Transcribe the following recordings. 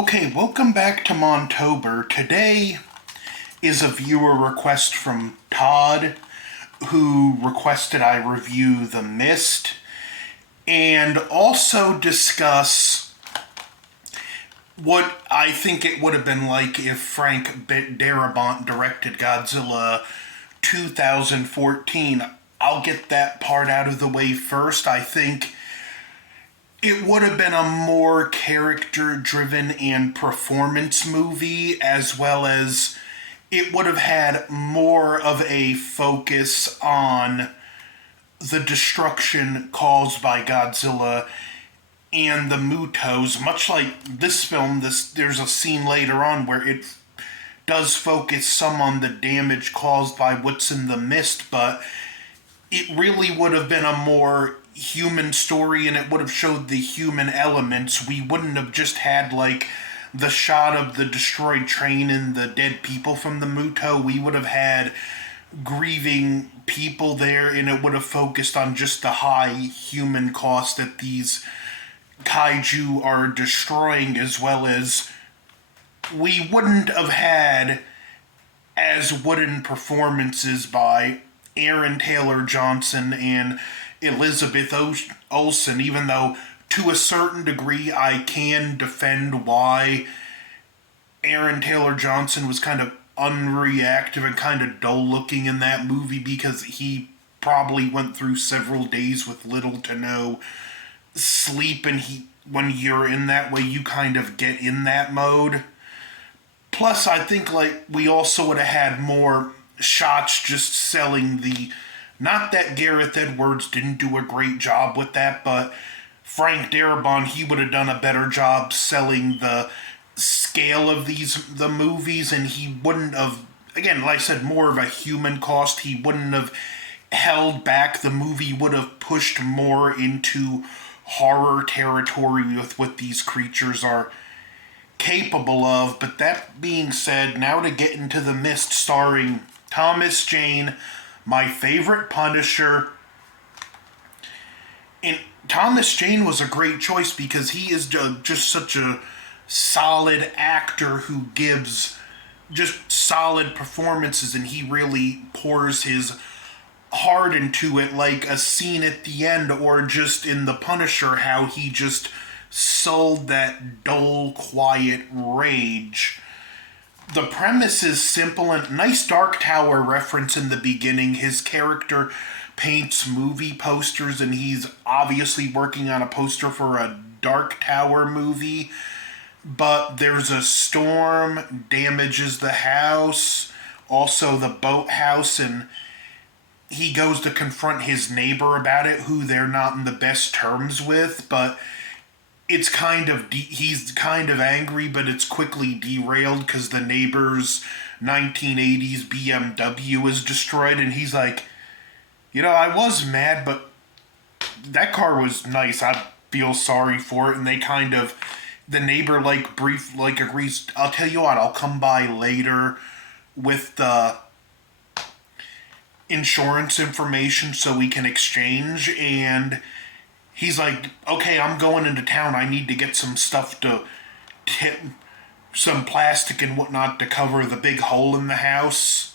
Okay, welcome back to Montober. Today is a viewer request from Todd, who requested I review The Mist and also discuss what I think it would have been like if Darabont directed Godzilla 2014. I'll get that part out of the way first. I think it would have been a more character driven and performance movie, as well as it would have had more of a focus on the destruction caused by Godzilla and the Mutos. Much like this film, there's a scene later on where it does focus some on the damage caused by what's in the mist, but it really would have been a more human story, and it would have showed the human elements. We wouldn't have just had like the shot of the destroyed train and the dead people from the Muto. We would have had grieving people there, and it would have focused on just the high human cost that these kaiju are destroying, as well as we wouldn't have had as wooden performances by Aaron Taylor Johnson and Elizabeth Olsen, even though to a certain degree I can defend why Aaron Taylor Johnson was kind of unreactive and kind of dull looking in that movie, because he probably went through several days with little to no sleep, and when you're in that way, you kind of get in that mode. Plus, I think like we also would have had more shots just selling the. Not that Gareth Edwards didn't do a great job with that, but Frank Darabont, he would have done a better job selling the scale of the movies, and he wouldn't have, again, like I said, more of a human cost. He wouldn't have held back. The movie would have pushed more into horror territory with what these creatures are capable of. But that being said, now to get into The Mist, starring Thomas Jane, my favorite Punisher. And Thomas Jane was a great choice because he is just such a solid actor who gives just solid performances, and he really pours his heart into it, like a scene at the end, or just in The Punisher, how he just sold that dull, quiet rage. The premise is simple, and nice Dark Tower reference in the beginning. His character paints movie posters, and he's obviously working on a poster for a Dark Tower movie. But there's a storm, damages the house, also the boathouse, and he goes to confront his neighbor about it, who they're not in the best terms with, but it's kind of he's kind of angry, but it's quickly derailed because the neighbor's 1980s BMW is destroyed, and he's like, I was mad, but that car was nice. I feel sorry for it. And the neighbor agrees. I'll tell you what, I'll come by later with the insurance information so we can exchange. And he's like, okay, I'm going into town. I need to get some stuff to some plastic and whatnot to cover the big hole in the house.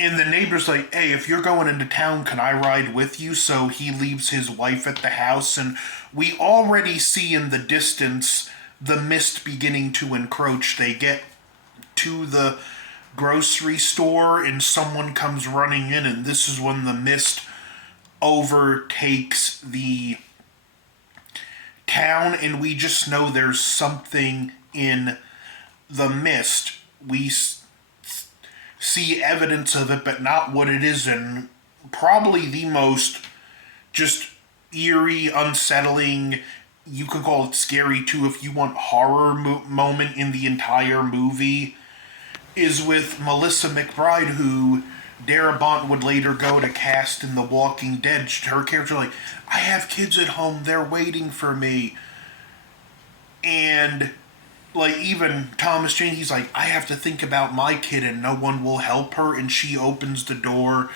And the neighbor's like, hey, if you're going into town, can I ride with you? So he leaves his wife at the house, and we already see in the distance the mist beginning to encroach. They get to the grocery store, and someone comes running in, and this is when the mist overtakes the town, and we just know there's something in the mist. We see evidence of it, but not what it is, and probably the most just eerie, unsettling, you could call it scary too if you want, horror moment in the entire movie is with Melissa McBride, who Darabont would later go to cast in The Walking Dead. Her character, like, I have kids at home, they're waiting for me. And, like, even Thomas Jane, he's like, I have to think about my kid and no one will help her. And she opens the door,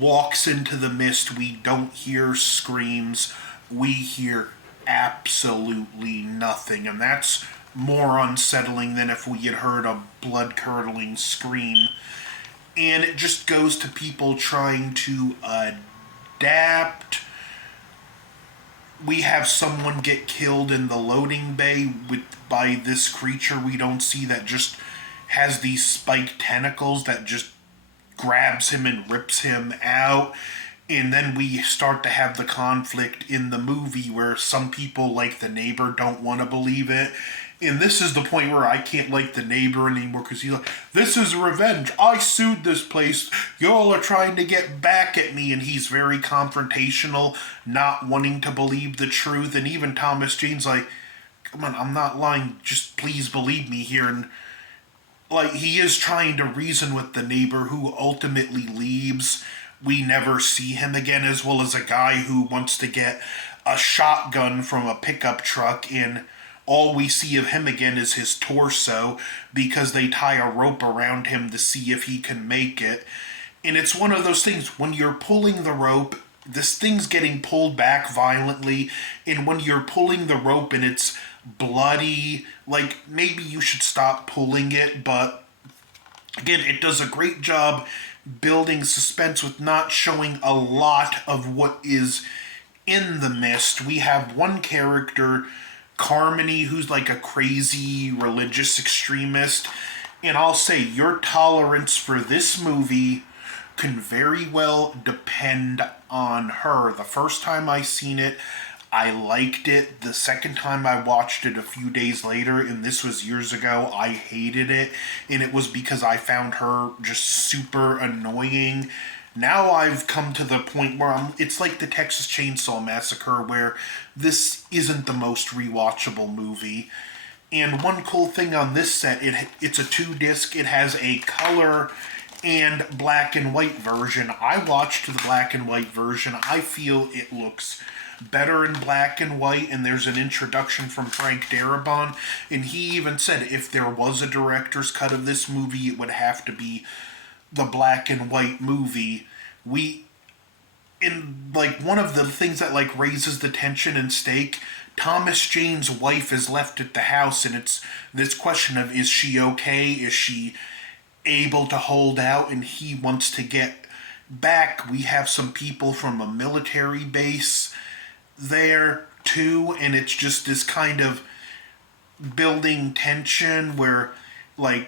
walks into the mist. We don't hear screams. We hear absolutely nothing. And that's more unsettling than if we had heard a blood-curdling scream. And it just goes to people trying to adapt. We have someone get killed in the loading bay by this creature we don't see that just has these spiked tentacles that just grabs him and rips him out. And then we start to have the conflict in the movie where some people, like the neighbor, don't want to believe it. And this is the point where I can't like the neighbor anymore because he's like, this is revenge. I sued this place. Y'all are trying to get back at me. And he's very confrontational, not wanting to believe the truth. And even Thomas Jane's like, come on, I'm not lying. Just please believe me here. And like, he is trying to reason with the neighbor who ultimately leaves. We never see him again, as well as a guy who wants to get a shotgun from a pickup truck, and all we see of him again is his torso because they tie a rope around him to see if he can make it. And it's one of those things, when you're pulling the rope, this thing's getting pulled back violently, and when you're pulling the rope and it's bloody, like, maybe you should stop pulling it. But again, it does a great job building suspense with not showing a lot of what is in the mist. We have one character, Carmony, who's like a crazy religious extremist. And I'll say, your tolerance for this movie can very well depend on her. The first time I seen it, I liked it. The second time I watched it a few days later, and this was years ago, I hated it. And it was because I found her just super annoying. Now I've come to the point where it's like the Texas Chainsaw Massacre, where this isn't the most rewatchable movie. And one cool thing on this set, it's a 2-disc. It has a color and black and white version. I watched the black and white version. I feel it looks better in black and white, and there's an introduction from Frankdarabont, and he even said if there was a director's cut of this movie, it would have to be the black and white movie. In like one of the things that like raises the tension and stake, Thomas Jane's wife is left at the house, and it's this question of, is she okay? Is she able to hold out? And he wants to get back. We have some people from a military base there too, and it's just this kind of building tension where like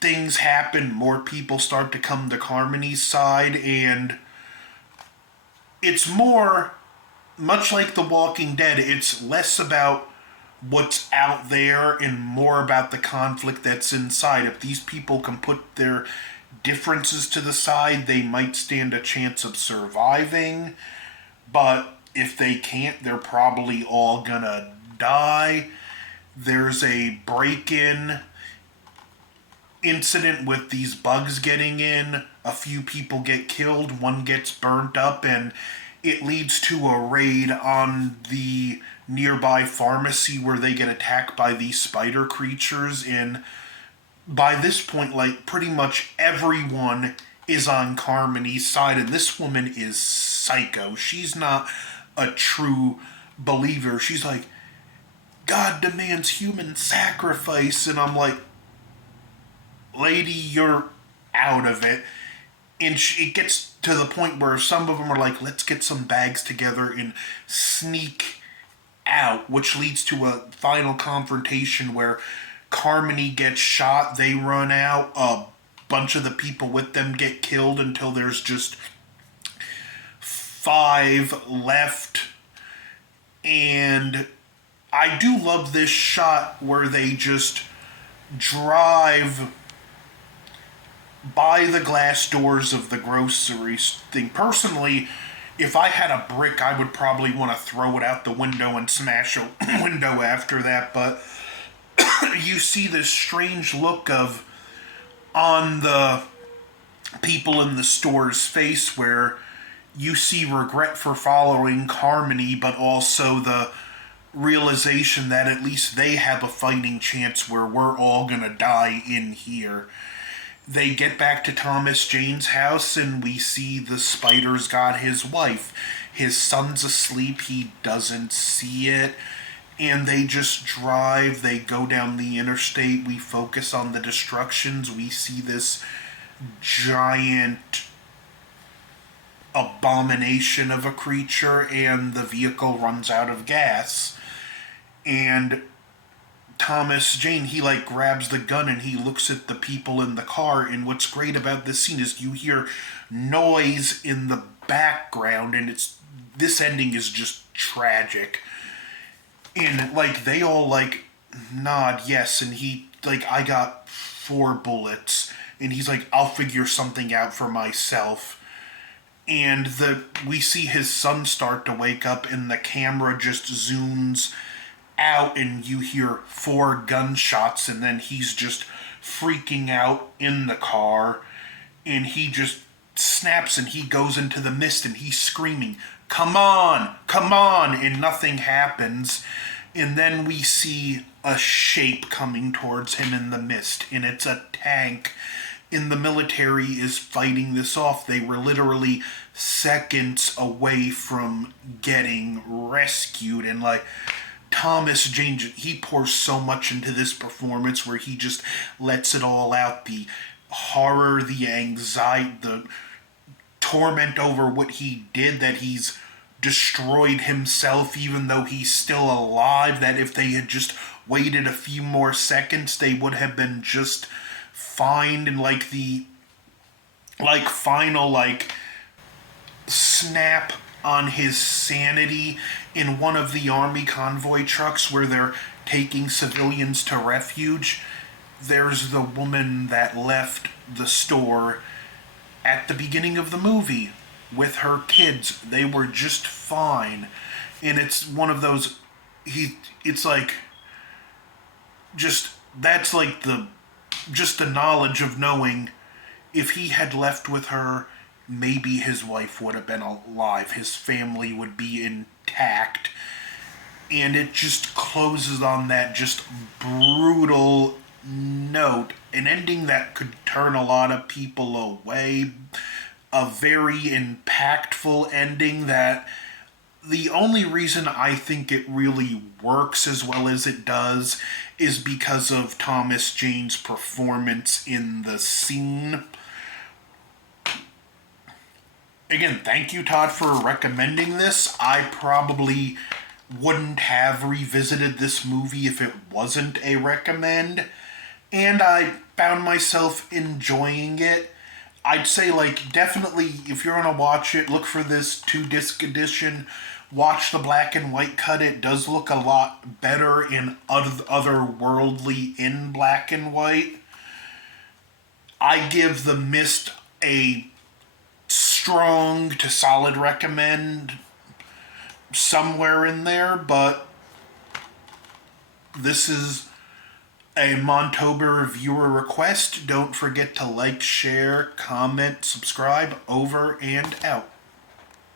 things happen, more people start to come to Carmony's side, and it's more much like The Walking Dead. It's less about what's out there and more about the conflict that's inside. If these people can put their differences to the side, they might stand a chance of surviving. But if they can't, they're probably all gonna die. There's a break-in incident with these bugs getting in. A few people get killed, one gets burnt up, and it leads to a raid on the nearby pharmacy where they get attacked by these spider creatures. And by this point, like, pretty much everyone is on Carmony's side, and this woman is psycho. She's not a true believer. She's like, God demands human sacrifice, and I'm like, lady, you're out of it. And it gets to the point where some of them are like, let's get some bags together and sneak out, which leads to a final confrontation where Carmony gets shot, they run out, a bunch of the people with them get killed until there's just 5 left. And I do love this shot where they just drive by the glass doors of the grocery thing. Personally, if I had a brick, I would probably want to throw it out the window and smash a window after that. But you see this strange look of on the people in the store's face where you see regret for following Carmony, but also the realization that at least they have a fighting chance where we're all gonna die in here. They get back to Thomas Jane's house, and we see the spider's got his wife. His son's asleep, he doesn't see it. and they just drive. They go down the interstate. We focus on the destructions. We see this giant abomination of a creature, and the vehicle runs out of gas. And Thomas Jane, he like grabs the gun and he looks at the people in the car. And what's great about this scene is you hear noise in the background, and this ending is just tragic. And like they all like nod yes, and he like, I got 4 bullets, and he's like, I'll figure something out for myself. And we see his son start to wake up, and the camera just zooms out, and you hear 4 gunshots, and then he's just freaking out in the car, and he just snaps, and he goes into the mist, and he's screaming, come on, come on, and nothing happens. And then we see a shape coming towards him in the mist, and it's a tank. And the military is fighting this off. They were literally seconds away from getting rescued. And like Thomas Jane, he pours so much into this performance where he just lets it all out. The horror, the anxiety, the torment over what he did, that he's destroyed himself even though he's still alive, that if they had just waited a few more seconds they would have been just fine. And like the final snap on his sanity in one of the army convoy trucks where they're taking civilians to refuge. There's the woman that left the store at the beginning of the movie with her kids. They were just fine. And it's one of those, it's like, just, that's like the knowledge of knowing if he had left with her, maybe his wife would have been alive. His family would be intact. And it just closes on that just brutal note. An ending that could turn a lot of people away. A very impactful ending that the only reason I think it really works as well as it does is because of Thomas Jane's performance in the scene. Again, thank you, Todd, for recommending this. I probably wouldn't have revisited this movie if it wasn't a recommend, and I found myself enjoying it. I'd say, like, definitely, if you're going to watch it, look for this 2-disc edition. Watch the black and white cut. It does look a lot better in otherworldly in black and white. I give The Mist a strong to solid recommend, somewhere in there, but this is a Montober viewer request. Don't forget to like, share, comment, subscribe. Over and out.